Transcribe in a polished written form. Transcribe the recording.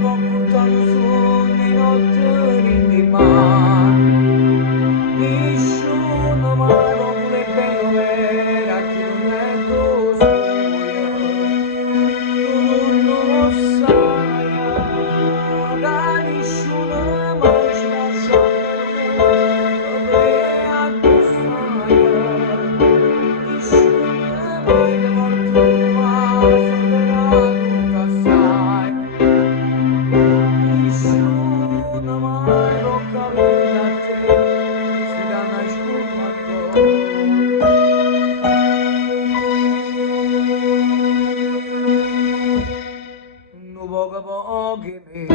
va buttando su nei notturni di mare. Nessuno mai vorrebbe vedere a chi non è così. Tu non lo sai, da nessuno mai ci lascia per a tu fai. Nessuno mai ti vuol trovare, tutta sai. Nessuno mai può capire a te, si dà una sfumatura. Un poco poco che mi